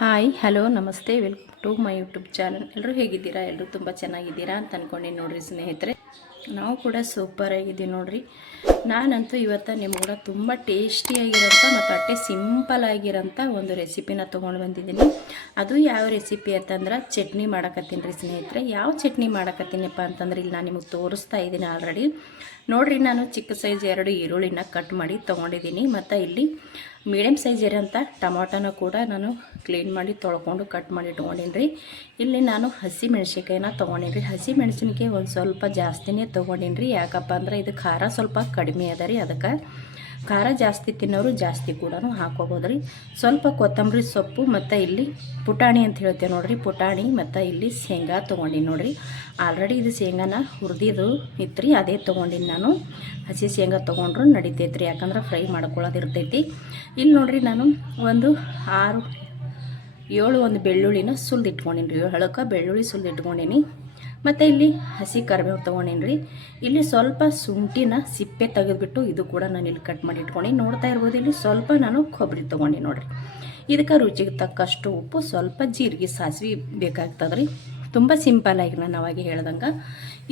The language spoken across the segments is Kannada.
ಹಾಯ್ ಹಲೋ ನಮಸ್ತೆ welcome to my YouTube channel. ಎಲ್ಲರೂ ಹೇಗಿದ್ದೀರಾ? ಎಲ್ಲರೂ ತುಂಬ ಚೆನ್ನಾಗಿದ್ದೀರಾ ಅಂತ ಅಂದ್ಕೊಂಡು ನೋಡಿರಿ ಸ್ನೇಹಿತರೆ, ನಾವು ಕೂಡ ಸೂಪರ್ ಆಗಿದ್ದೀವಿ ನೋಡಿರಿ. ನಾನಂತೂ ಇವತ್ತು ನಿಮ್ಮ ಕೂಡ ತುಂಬ ಟೇಸ್ಟಿಯಾಗಿರೋಂಥ ಮತ್ತು ಅಷ್ಟೇ ಸಿಂಪಲ್ ಆಗಿರೋಂಥ ಒಂದು ರೆಸಿಪಿನ ತೊಗೊಂಡು ಬಂದಿದ್ದೀನಿ. ಅದು ಯಾವ ರೆಸಿಪಿ ಅಂತಂದ್ರೆ ಚಟ್ನಿ ಮಾಡಕತ್ತೀನಿ ರೀ ಸ್ನೇಹಿತರೆ. ಯಾವ ಚಟ್ನಿ ಮಾಡಕತ್ತೀನಪ್ಪ ಅಂತಂದ್ರೆ ಇಲ್ಲಿ ನಾನು ನಿಮಗೆ ತೋರಿಸ್ತಾ ಇದ್ದೀನಿ ಆಲ್ರೆಡಿ ನೋಡಿರಿ. ನಾನು ಚಿಕ್ಕ ಸೈಜ್ 2 ಈರುಳ್ಳಿನ ಕಟ್ ಮಾಡಿ ತೊಗೊಂಡಿದ್ದೀನಿ. ಮತ್ತು ಇಲ್ಲಿ ಮೀಡಿಯಮ್ ಸೈಜ್ ಇರೋಂಥ ಟೊಮಾಟೋನ ಕೂಡ ನಾನು ಕ್ಲೀನ್ ಮಾಡಿ ತೊಳ್ಕೊಂಡು ಕಟ್ ಮಾಡಿ ಇಟ್ಕೊಂಡಿನಿ ರೀ. ಇಲ್ಲಿ ನಾನು ಹಸಿ ಮೆಣಸಿನ್ಕಾಯಿನ ತೊಗೊಂಡಿನಿ ರೀ. ಹಸಿ ಮೆಣಸಿನ್ಕಾಯಿ ಒಂದು ಸ್ವಲ್ಪ ಜಾಸ್ತಿನೇ ತೊಗೊಂಡಿನಿ ರೀ. ಯಾಕಪ್ಪ ಅಂದ್ರೆ ಇದು ಖಾರ ಸ್ವಲ್ಪ ಕಡಿಮೆ ಅದ ರೀ, ಅದಕ್ಕೆ ಖಾರ ಜಾಸ್ತಿ ತಿನ್ನೋರು ಜಾಸ್ತಿ ಕೂಡ ಹಾಕೋಬೋದು ರೀ. ಸ್ವಲ್ಪ ಕೊತ್ತಂಬರಿ ಸೊಪ್ಪು ಮತ್ತು ಇಲ್ಲಿ ಪುಟಾಣಿ ಅಂತ ಹೇಳ್ತೇವೆ ನೋಡಿರಿ, ಪುಟಾಣಿ ಮತ್ತು ಇಲ್ಲಿ ಶೇಂಗಾ ತೊಗೊಂಡಿನಿ ನೋಡಿರಿ. ಆಲ್ರೆಡಿ ಇದು ಶೇಂಗಾನ ಹುರಿದಿದ್ದು ಇತ್ತು ರೀ, ಅದೇ ತೊಗೊಂಡಿನಿ ನಾನು. ಹಸಿ ಶೇಂಗಾ ತೊಗೊಂಡ್ರು ನಡಿತೈತೆ ರೀ, ಯಾಕಂದ್ರೆ ಫ್ರೈ ಮಾಡ್ಕೊಳ್ಳೋದು ಇರ್ತೈತಿ. ಇಲ್ಲಿ ನೋಡಿರಿ ನಾನು ಒಂದು 6-7 ಒಂದು ಬೆಳ್ಳುಳ್ಳಿನ ಸುಲಿದಿಟ್ಕೊಂಡಿನಿ ರೀ. ಹಳಕ ಬೆಳ್ಳುಳ್ಳಿ ಸುಲಿದಿಟ್ಕೊಂಡಿನಿ. ಮತ್ತು ಇಲ್ಲಿ ಹಸಿ ಕರಿಬೇವು ತೊಗೊಂಡಿನಿ ರೀ. ಇಲ್ಲಿ ಸ್ವಲ್ಪ ಶುಂಠಿನ ಸಿಪ್ಪೆ ತೆಗೆದುಬಿಟ್ಟು ಇದು ಕೂಡ ನಾನು ಇಲ್ಲಿ ಕಟ್ ಮಾಡಿ ಇಟ್ಕೊಂಡು ನೋಡ್ತಾ ಇರ್ಬೋದು. ಇಲ್ಲಿ ಸ್ವಲ್ಪ ನಾನು ಕೊಬ್ಬರಿ ತೊಗೊಂಡು ನೋಡಿರಿ. ಇದಕ್ಕೆ ರುಚಿಗೆ ತಕ್ಕಷ್ಟು ಉಪ್ಪು, ಸ್ವಲ್ಪ ಜೀರಿಗೆ, ಸಾಸಿವೆ ಬೇಕಾಗ್ತದೆ ರೀ. ತುಂಬ ಸಿಂಪಲ್ಲಾಗಿ ನಾನು ಅವಾಗ ಹೇಳ್ದಂಗೆ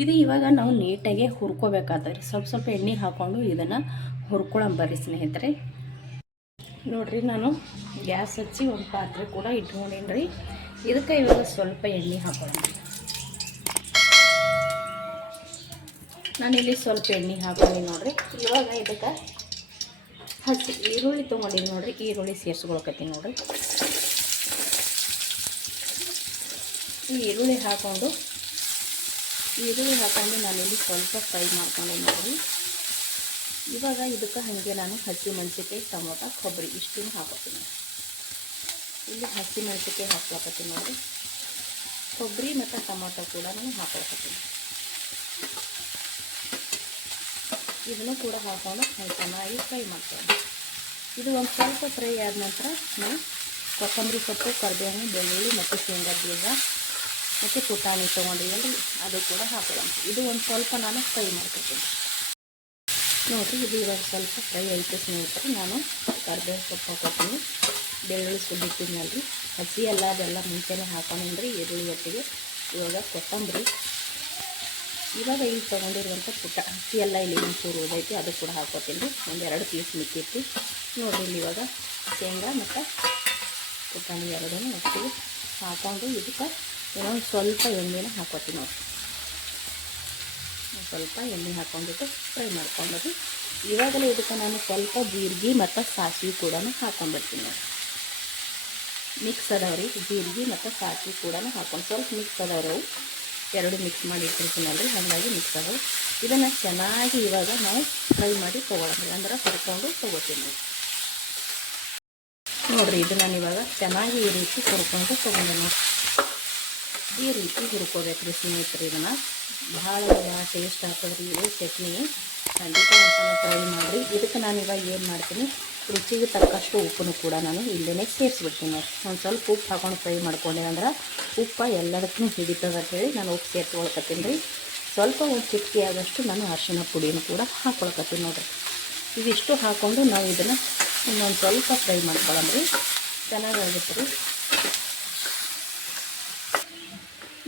ಇದು ಇವಾಗ ನಾವು ನೀಟಾಗಿ ಹುರ್ಕೋಬೇಕಾಗ್ತದೆ ರೀ. ಸ್ವಲ್ಪ ಎಣ್ಣೆ ಹಾಕ್ಕೊಂಡು ಇದನ್ನು ಹುರ್ಕೊಳಂಬರ್ರಿ ಸ್ನೇಹಿತರೆ. ನೋಡಿರಿ, ನಾನು ಗ್ಯಾಸ್ ಹಚ್ಚಿ ಒಂದು ಪಾತ್ರೆ ಕೂಡ ಇಟ್ಕೊಂಡಿನಿ ರೀ. ಇದಕ್ಕೆ ಇವಾಗ ಸ್ವಲ್ಪ ಎಣ್ಣೆ ಹಾಕೊಳ್ಳೋಣ. ನಾನಿಲ್ಲಿ ಸ್ವಲ್ಪ ಎಣ್ಣೆ ಹಾಕೊಂಡು ನೋಡಿರಿ. ಇವಾಗ ಇದಕ್ಕೆ ಹಸಿ ಈರುಳ್ಳಿ ತೊಗೊಂಡಿನಿ ನೋಡಿರಿ. ಈರುಳ್ಳಿ ಸೇರಿಸ್ಕೊಳಕತ್ತೀನಿ ನೋಡಿರಿ. ಈ ಈರುಳ್ಳಿ ಹಾಕ್ಕೊಂಡು ನಾನಿಲ್ಲಿ ಸ್ವಲ್ಪ ಫ್ರೈ ಮಾಡ್ಕೊಂಡೆ ನೋಡಿರಿ. ಇವಾಗ ಇದಕ್ಕೆ ಹಾಗೆ ನಾನು ಹಸಿ ಮೆಣಸಿನ್ಕಾಯಿ, ಟೊಮೊಟೊ, ಕೊಬ್ಬರಿ ಇಷ್ಟನ್ನು ಹಾಕೋತೀನಿ. ಇಲ್ಲಿ ಹಸಿ ಮೆಣಸಿನ್ಕಾಯಿ ಹಾಕ್ಕೊಳಕತ್ತೀನಿ ನೋಡಿರಿ. ಕೊಬ್ಬರಿ ಮತ್ತು ಟೊಮೊಟೊ ಕೂಡ ನಾನು ಹಾಕೊಳಕತ್ತೀನಿ. ಇದನ್ನು ಕೂಡ ಹಾಕೊಂಡು ಚೆನ್ನಾಗಿ ಫ್ರೈ ಮಾಡ್ತೀನಿ. ಇದು ಒಂದು ಸ್ವಲ್ಪ ಫ್ರೈ ಆದ ನಂತರ ನಾನು ಕೊತ್ತಂಬರಿ ಸೊಪ್ಪು, ಕರಿಬೇವು, ಬೆಳ್ಳುಳ್ಳಿ ಮತ್ತು ಶೇಂಗಾ ಬೀಜ ಮತ್ತು ಪುಟಾಣಿ ತೊಗೊಂಡಿದ್ದೀನಿ, ಅದು ಕೂಡ ಹಾಕೊಳ್ಳೋಣ. ಇದು ಒಂದು ಸ್ವಲ್ಪ ನಾನು ಫ್ರೈ ಮಾಡ್ಕೊತೀನಿ ನೋಡಿರಿ. ಇದು ಇವಾಗ ಸ್ವಲ್ಪ ಫ್ರೈ ಆಯಿತು ಸ್ನೇಹಿತರೆ. ನಾನು ಕರಿಬೇವು ಸೊಪ್ಪು ಹಾಕೋತೀನಿ, ಬೆಳ್ಳುಳ್ಳಿ ಸುಲಿಟ್ಟಿದ್ನಲ್ರಿ, ಹಸಿ ಎಲ್ಲ ಅದೆಲ್ಲ ಮುಂಚೆನೇ ಹಾಕೊಂಡಿನ್ರಿ ಈರುಳ್ಳಿ ಒಟ್ಟಿಗೆ. ಇವಾಗ ಕೊತ್ತಂಬರಿ, ಇವಾಗ ಇಲ್ಲಿ ತೊಗೊಂಡಿರುವಂಥ ಹಸಿ ಎಲ್ಲ ಇಲ್ಲಿ ಒಂಚೂರು ಉದೈತಿ, ಅದು ಕೂಡ ಹಾಕೋತೀನಿ ರೀ. 1-2 ಪೀಸ್ ಮಿಕ್ಕಿತ್ತು ನೋಡಿರಿ. ಇಲ್ಲಿ ಇವಾಗ ಶೇಂಗಾ ಮತ್ತು ಪುಟಾಣಿ ಎರಡೂ ಒಟ್ಟಿಗೆ ಹಾಕ್ಕೊಂಡು ಇದಕ್ಕೆ ಇನ್ನೊಂದು ಸ್ವಲ್ಪ ಎಣ್ಣೆನ ಹಾಕೋತೀನಿ ನೋಡಿ. ಸ್ವಲ್ಪ ಎಣ್ಣೆ ಹಾಕ್ಕೊಂಡ್ಬಿಟ್ಟು ಫ್ರೈ ಮಾಡ್ಕೊಂಡ್ರಿ. ಇವಾಗಲೇ ಇದಕ್ಕೆ ನಾನು ಸ್ವಲ್ಪ ಜೀರಿಗೆ ಮತ್ತು ಸಾಸಿವೆ ಕೂಡ ಹಾಕ್ಕೊಂಡ್ಬಿಡ್ತೀನಿ ನೋಡಿ. ಮಿಕ್ಸ್ ಅದಾವ್ರಿ, ಜೀರಿಗೆ ಮತ್ತು ಸಾಸಿವೆ ಕೂಡ ಹಾಕೊಂಡು ಸ್ವಲ್ಪ ಮಿಕ್ಸ್ ಅದಾವ್ರಿ. ಅವು ಎರಡು ಮಿಕ್ಸ್ ಮಾಡಿ ಇಟ್ಟಿರ್ತೀನಲ್ರಿ, ಹಾಗಾಗಿ ಮಿಕ್ಸ್ ಅದಾವೆ. ಇದನ್ನು ಚೆನ್ನಾಗಿ ಇವಾಗ ನಾವು ಫ್ರೈ ಮಾಡಿ ತೊಗೊಳ್ರಿ, ಅಂದ್ರೆ ಹುರ್ಕೊಂಡು ತೊಗೋತೀನಿ ನೋಡಿರಿ. ಇದು ನಾನು ಇವಾಗ ಚೆನ್ನಾಗಿ ಈ ರೀತಿ ಹುರ್ಕೊಂಡು ತೊಗೊಂಡೆ ನೋಡಿ. ಈ ರೀತಿ ಹುರ್ಕೋಬೇಕು ರೀ ಸ್ನೇಹಿತರೆ. ಇದನ್ನು ಭಾಳ ಟೇಸ್ಟ್ ಆಗ್ತದ್ರಿ ಇದು ಚಟ್ನಿ. ಖಂಡಿತ ಒಂದ್ಸಲ ಟ್ರೈ ಮಾಡಿರಿ. ಇದಕ್ಕೆ ನಾನು ಇವಾಗ ಏನು ಮಾಡ್ತೀನಿ, ರುಚಿಗೆ ತಕ್ಕಷ್ಟು ಉಪ್ಪನ್ನು ಕೂಡ ನಾನು ಇಲ್ಲೇ ಸೇರಿಸ್ಬಿಡ್ತೀನಿ ನೋಡಿ. ಒಂದು ಸ್ವಲ್ಪ ಉಪ್ಪು ಹಾಕೊಂಡು ಫ್ರೈ ಮಾಡ್ಕೊಂಡೆ ಅಂದ್ರೆ ಉಪ್ಪು ಎಲ್ಲದಕ್ಕೂ ಹಿಡಿತದೆ ಅಂತೇಳಿ ನಾನು ಉಪ್ಪು ಸೇರ್ಸ್ಕೊಳ್ಕತ್ತೀನಿ ರೀ. ಸ್ವಲ್ಪ ಒಂದು ಚಿಟಿಕೆ ಆದಷ್ಟು ನಾನು ಅರಿಶಿಣ ಪುಡಿಯನ್ನು ಕೂಡ ಹಾಕ್ಕೊಳ್ಕತ್ತೀನಿ ನೋಡಿರಿ. ಇದಿಷ್ಟು ಹಾಕ್ಕೊಂಡು ನಾವು ಇದನ್ನು ಇನ್ನೊಂದು ಸ್ವಲ್ಪ ಫ್ರೈ ಮಾಡ್ಕೊಳ್ಳೋಣ. ಚೆನ್ನಾಗಾಗುತ್ತೆ ರೀ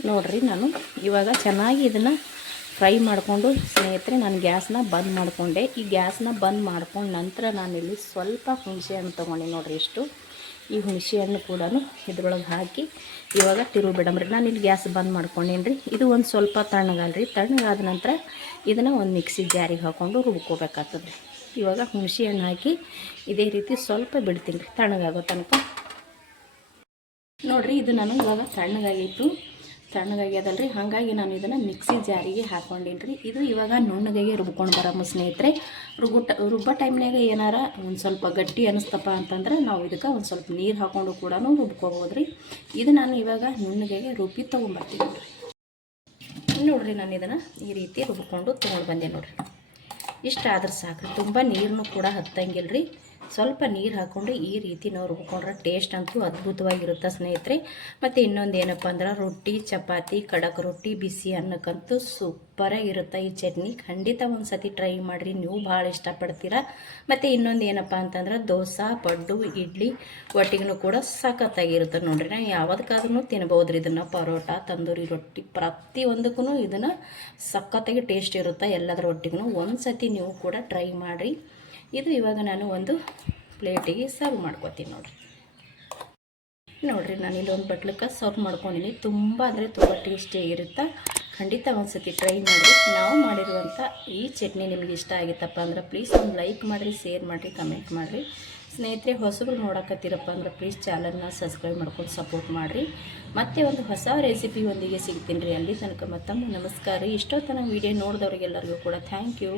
ನೋಡಿರಿ. ನಾನು ಇವಾಗ ಚೆನ್ನಾಗಿ ಇದನ್ನು ಫ್ರೈ ಮಾಡಿಕೊಂಡು ಸ್ನೇಹಿತರೆ ನಾನು ಗ್ಯಾಸ್ನ ಬಂದ್ ಮಾಡಿಕೊಂಡೆ. ಈ ಗ್ಯಾಸ್ನ ಬಂದ್ ಮಾಡ್ಕೊಂಡು ನಂತರ ನಾನಿಲ್ಲಿ ಸ್ವಲ್ಪ ಹುಣಸೆ ಹಣ್ಣು ತೊಗೊಂಡೆ ನೋಡಿರಿ. ಇಷ್ಟು ಈ ಹುಣಸೆ ಹಣ್ಣು ಕೂಡ ಇದ್ರೊಳಗೆ ಹಾಕಿ ಇವಾಗ ತಿರುಗಿ ಬಿಡಮ್ರಿ. ನಾನು ಇಲ್ಲಿ ಗ್ಯಾಸ್ ಬಂದ್ ಮಾಡ್ಕೊಂಡೇನಿ ರೀ. ಇದು ಒಂದು ಸ್ವಲ್ಪ ತಣ್ಣಗಾಲ್ರಿ. ತಣ್ಣಗಾದ ನಂತರ ಇದನ್ನು ಒಂದು ಮಿಕ್ಸಿ ಜಾರಿಗೆ ಹಾಕ್ಕೊಂಡು ರುಬ್ಕೋಬೇಕಾಗ್ತದೆ ರೀ. ಇವಾಗ ಹುಣಸೆ ಹಣ್ಣು ಹಾಕಿ ಇದೇ ರೀತಿ ಸ್ವಲ್ಪ ಬಿಡ್ತೀನಿ ರೀ ತಣ್ಣಗಾಗೋ ತನಕ ನೋಡಿರಿ. ಇದು ನಾನು ಇವಾಗ ತಣ್ಣಗಾಗ್ಯದಲ್ರಿ, ಹಾಗಾಗಿ ನಾನು ಇದನ್ನು ಮಿಕ್ಸಿ ಜಾರಿಗೆ ಹಾಕ್ಕೊಂಡಿನಿ ರೀ. ಇದು ಇವಾಗ ನುಣ್ಣಗೆ ರುಬ್ಕೊಂಡು ಬರಮ್ಮ ಸ್ನೇಹಿತರೆ. ರುಬ್ಬೋ ಟೈಮ್ನಾಗ ಏನಾರ ಒಂದು ಸ್ವಲ್ಪ ಗಟ್ಟಿ ಅನ್ನಿಸ್ತಪ್ಪ ಅಂತಂದ್ರೆ ನಾವು ಇದಕ್ಕೆ ಒಂದು ಸ್ವಲ್ಪ ನೀರು ಹಾಕ್ಕೊಂಡು ಕೂಡ ರುಬ್ಕೋಬೋದು ರೀ. ಇದು ನಾನು ಇವಾಗ ನುಣ್ಣಗೆ ರುಬ್ಬಿ ತೊಗೊಂಬರ್ತೀನಿ ನೋಡಿರಿ. ನಾನು ಇದನ್ನು ಈ ರೀತಿ ರುಬ್ಕೊಂಡು ತೊಗೊಂಡು ಬಂದೆ ನೋಡಿರಿ. ಇಷ್ಟ ಆದ್ರೆ ಸಾಕು. ತುಂಬ ನೀರನ್ನು ಕೂಡ ಹತ್ತಂಗಿಲ್ಲ ರೀ. ಸ್ವಲ್ಪ ನೀರು ಹಾಕ್ಕೊಂಡು ಈ ರೀತಿ ನಾವು ರುಬ್ಕೊಂಡ್ರೆ ಟೇಸ್ಟ್ ಅಂತೂ ಅದ್ಭುತವಾಗಿರುತ್ತೆ ಸ್ನೇಹಿತರೆ. ಮತ್ತು ಇನ್ನೊಂದು ಏನಪ್ಪ ಅಂದ್ರೆ ರೊಟ್ಟಿ, ಚಪಾತಿ, ಖಡಕ್ ರೊಟ್ಟಿ, ಬಿಸಿ ಅನ್ನಕ್ಕಂತೂ ಸೂಪರಾಗಿರುತ್ತೆ ಈ ಚಟ್ನಿ. ಖಂಡಿತ ಒಂದು ಸತಿ ಟ್ರೈ ಮಾಡಿರಿ, ನೀವು ಭಾಳ ಇಷ್ಟಪಡ್ತೀರಾ. ಮತ್ತು ಇನ್ನೊಂದು ಏನಪ್ಪ ಅಂತಂದ್ರೆ ದೋಸೆ, ಪಡ್ಡು, ಇಡ್ಲಿ ಒಟ್ಟಿಗೂ ಕೂಡ ಸಖತ್ತಾಗಿರುತ್ತೆ ನೋಡ್ರಿ. ನಾವು ಯಾವುದಕ್ಕಾದ್ರೂ ತಿನ್ಬೋದು ರೀ ಇದನ್ನು. ಪರೋಟ, ತಂದೂರಿ ರೊಟ್ಟಿ ಪ್ರತಿಯೊಂದಕ್ಕೂ ಇದನ್ನು ಸಖತ್ತಾಗಿ ಟೇಸ್ಟ್ ಇರುತ್ತೆ. ಎಲ್ಲದರ ಒಟ್ಟಿಗೂ ಒಂದು ಸತಿ ನೀವು ಕೂಡ ಟ್ರೈ ಮಾಡಿರಿ. ಇದು ಇವಾಗ ನಾನು ಒಂದು ಪ್ಲೇಟಿಗೆ ಸರ್ವ್ ಮಾಡ್ಕೊತೀನಿ ನೋಡಿರಿ. ನಾನು ಇಲ್ಲೊಂದು ಬಟ್ಲಕ್ಕೆ ಸರ್ವ್ ಮಾಡ್ಕೊಂಡಿನಿ. ತುಂಬ ಅಂದರೆ ತುಂಬ ಟೇಸ್ಟಿಯಾಗಿರುತ್ತೆ. ಖಂಡಿತ ಒಂದು ಸತಿ ಟ್ರೈ ಮಾಡಿ. ನಾವು ಮಾಡಿರುವಂಥ ಈ ಚಟ್ನಿ ನಿಮಗೆ ಇಷ್ಟ ಆಗಿತ್ತಪ್ಪ ಅಂದ್ರೆ ಪ್ಲೀಸ್ ಒಂದು ಲೈಕ್ ಮಾಡಿರಿ, ಶೇರ್ ಮಾಡಿರಿ, ಕಮೆಂಟ್ ಮಾಡಿರಿ. ಸ್ನೇಹಿತರೆ, ಹೊಸಬ್ರು ನೋಡಕತ್ತೀರಪ್ಪ ಅಂದ್ರೆ ಪ್ಲೀಸ್ ಚಾನಲ್ನ ಸಬ್ಸ್ಕ್ರೈಬ್ ಮಾಡ್ಕೊಂಡು ಸಪೋರ್ಟ್ ಮಾಡಿರಿ. ಮತ್ತೆ ಒಂದು ಹೊಸ ರೆಸಿಪಿ ಒಂದಿಗೆ ಸಿಗ್ತೀನಿ ರೀ. ಅಲ್ಲಿ ತನಕ ಮತ್ತೊಮ್ಮೆ ನಮಸ್ಕಾರ ರೀ. ಇಷ್ಟೊತ್ತನ ವೀಡಿಯೋ ನೋಡಿದವ್ರಿಗೆಲ್ಲರಿಗೂ ಕೂಡ ಥ್ಯಾಂಕ್ ಯು.